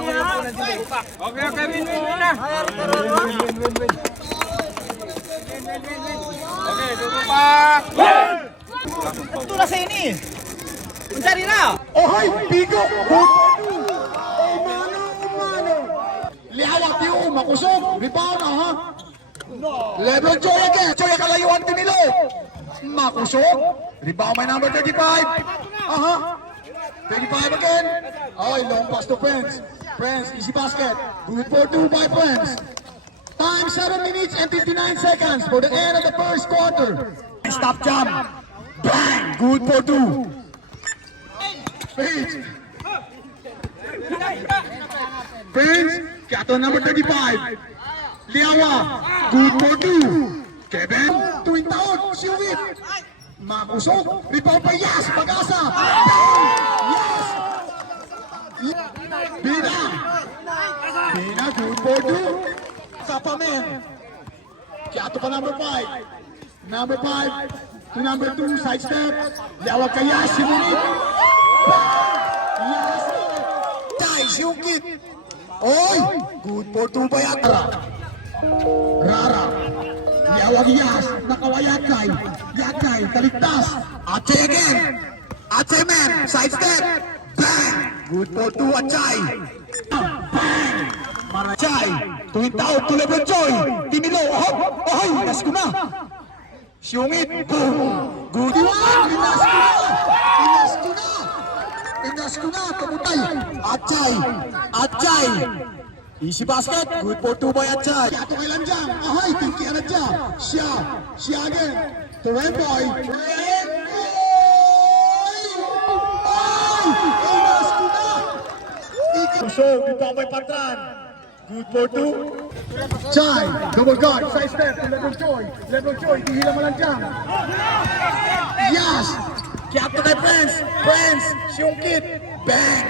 Okay, okay, win na. Okay, dito pa. Ito na sa ini. Mencari na. Oh, hi, Pico! Oh, mano. Lihawat yung makusog. Rebound, ha? Lebron Joy again. Joy kalayuan Timilo. Makusog. Rebound by number 35. Aha. 35 again. Okay, long pass to Prince. Prince, easy basket. Good for 2 by Prince. Time 7 minutes and 59 seconds for the end of the first quarter. Stop jump. Bang! Good for 2. Page. Prince, Kato number 35. Liawa, good for 2. Kevin, tuwing taon, siwit. Makusok, rebound pa Yas, Pag-asa. Yes! Bina, good for 2. Kapamen. Kato pa number 5. Number 5 to number 2, side step. Liawa kay Yas, siwit. Yes! Guys, yung kid. Oy! Good for 2 by Atra. Rara. Liawag Yas. Nakawayat kay. Yakay. Taligtas. Achay again. Achay man. Side step. Bang! Good for 2 Achay. Bang! Marachay. Tuwing taot to Lebron Joy. Timilo. Hop! Ohoy! Nas ko na. Siyungit. Boom! Good one! Inas ko na! Inas ko na! Inas ko na, kamutay. Achay. Easy basket. Good for 2 by Achay. Yato kay Lanjang. Ahay, tingki Anadja. Siya again. To Remboy. Ay! Inas ko na. Pusog, dito ako may Patran. Good for 2. Chay, double guard, side step to Lebron Joy, dihila mo Lanjang. Yes! Kaya to kay Prince, siyong kid, bang!